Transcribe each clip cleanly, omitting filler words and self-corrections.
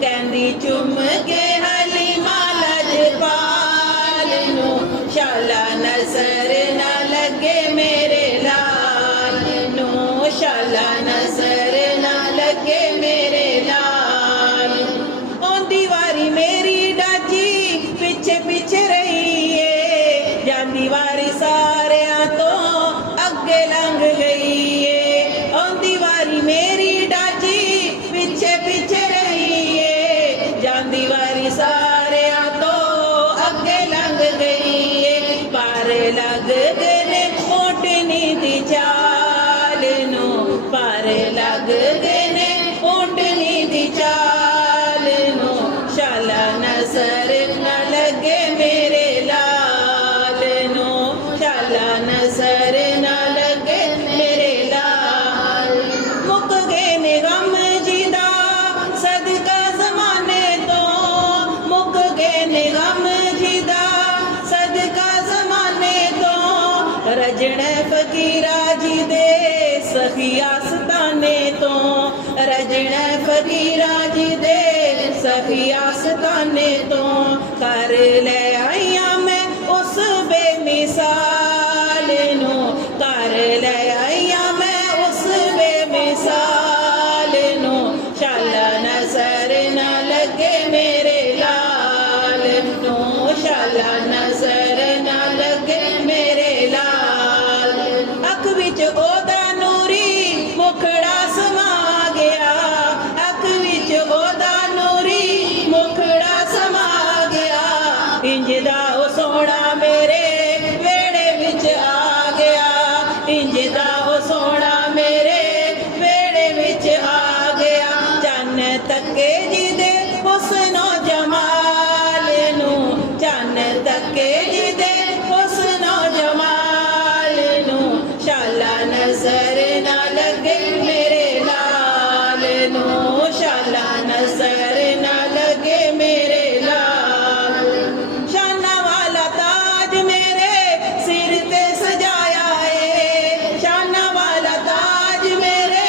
कहंदी चुम के हलीमा लजपाल नू, शाला नजर ना लगे मेरे लाल नू, शाला नजर ना लगे मेरे लाल। ओंदी वारी मेरी डाची पिछे पिछे रही है, जांदी वारी सारियां तो अगे लंघ गई है। ओंदी वारी मेरी डाची पिछे पिछे रही है, जांदी वारी सारियां तो अगे लंघ गई है। पार लग गए ओटनी दी चाल नू, पार लग गए ओटनी दी चाल नू, शाला नजर न लगे मेरे लाल नू, शाला नजर न लगे मेरे लाल। मुक गए ने गम जीदा सदका जमाने तो, मुक गए ने गम जीदा सदका जमाने तो, रजण फकीरा जी दे सखिया सताने तो, रजण फकीरा जी दे सखिया सताने तो, कर ले आईया मैं उस बेमिसाल नू, कर ले आईया मैं उस बेमिसाल नू, शाला नजर न लगे मेरे लाल नू, शाला नजर न लगे मेरे लाल। अख विच ओदा नूरी मुखड़ा समा गया, अख विच ओदा नूरी मुखड़ा समा गया, इंजदा ओ सोना मेरे वेड़े विच आ गया, इंजदा ओ सोना मेरे वेड़े विच आ गया। चन्न तके जी दे हुस्नो जमाल नू, चन्न तके जी दे हुस्नो जमाल नू, शाला नजर ना लगे मेरे लाल नू, शाला नजर ना लगे मेरे लाल। शाना वाला ताज मेरे सिर ते सजाया है, शाना वाला ताज मेरे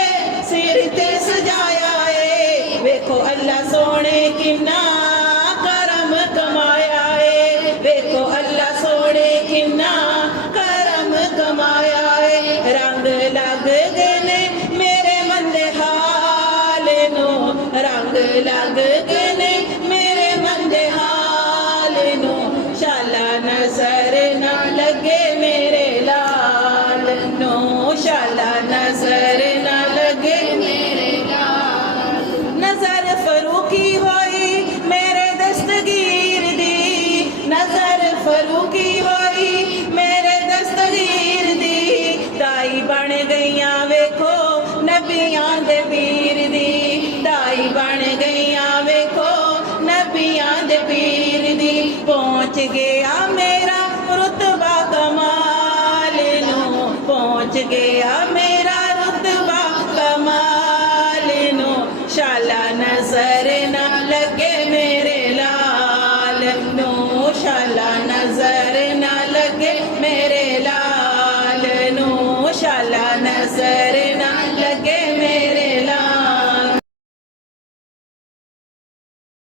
सिर ते सजाया है। वेखो अल्लाह सोने किन्ना करम कमाया है, वेखो अल्लाह सोने किन्ना करम कमाया है। रंग लग गए ने मेरे मंदे हाल नू, रंग लग गए ने मेरे मंदे हाल नू, शाला नजर ना लगे मेरे लाल नू, शाला नजर ना लगे मेरे लाल। नजर फरूकी होई मेरे दस्तगीर दी, नजर फरूकी होई मेरे दस्तगीर दी, दाई बन गईयां वेखो नबियां दे पीर दी, दाई बन गईयां वेखो नबियां दे पीर दी। पहुंच गया मेरा रुतबा कमाल नू, पहुंच गया